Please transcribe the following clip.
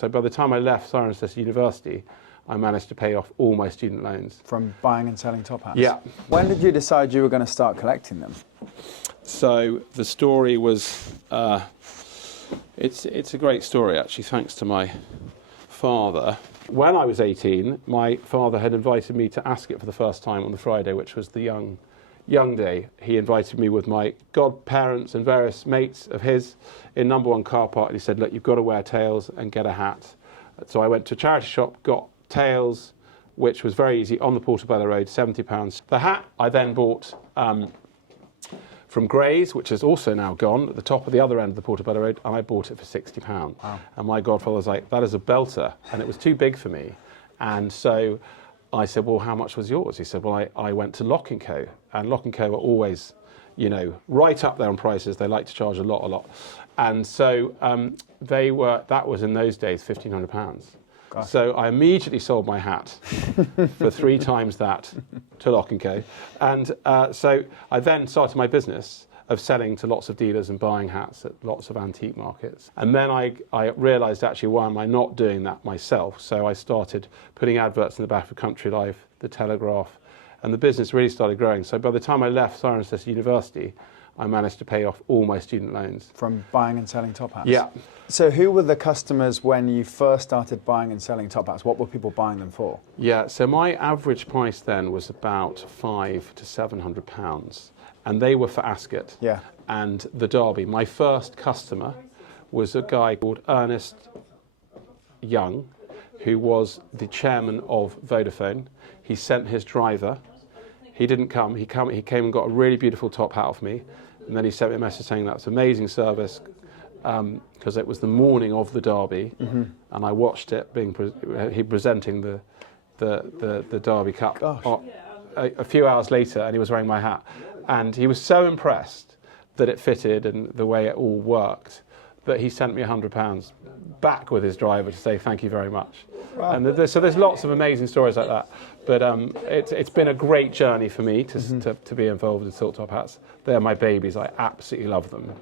So by the time I left Cirencester University, I managed to pay off all my student loans. From buying and selling top hats? Yeah. When did you decide you were going to start collecting them? So the story was, it's a great story actually, thanks to my father. When I was 18, my father had invited me to Ascot for the first time on the Friday, which was the young day. He invited me with my godparents and various mates of his in number 1 car park, and he said, look, you've got to wear tails and get a hat. So I went to a charity shop, got tails, which was very easy, on the Portobello Road, £70. The hat I then bought from Gray's, which is also now gone, at the top of the other end of the Portobello Road, and I bought it for £60. Wow. And my godfather was like, that is a belter, and it was too big for me. And so I said, well, how much was yours? He said, well, I went to Lock & Co, and Lock & Co are always, you know, right up there on prices. They like to charge a lot. And so that was in those days, £1,500. Gosh. So I immediately sold my hat for 3 times that to Lock & Co. And so I then started my business of selling to lots of dealers and buying hats at lots of antique markets. And then I realised, actually, why am I not doing that myself? So I started putting adverts in the back of Country Life, the Telegraph, and the business really started growing. So by the time I left Cirencester University, I managed to pay off all my student loans. From buying and selling top hats? Yeah. So who were the customers when you first started buying and selling top hats? What were people buying them for? Yeah, so my average price then was about £500 to £700, and they were for Ascot. Yeah. And the Derby. My first customer was a guy called Ernest Young, who was the chairman of Vodafone. He sent his driver. He didn't come. He came and got a really beautiful top hat off me, and then he sent me a message saying that's amazing service, because it was the morning of the Derby, and I watched it he presenting the Derby Cup a few hours later, and he was wearing my hat, and he was so impressed that it fitted and the way it all worked that he sent me £100 back with his driver to say thank you very much. Wow. And so there's lots of amazing stories like that. But it's been a great journey for me to be involved in silk top hats. They're my babies. I absolutely love them.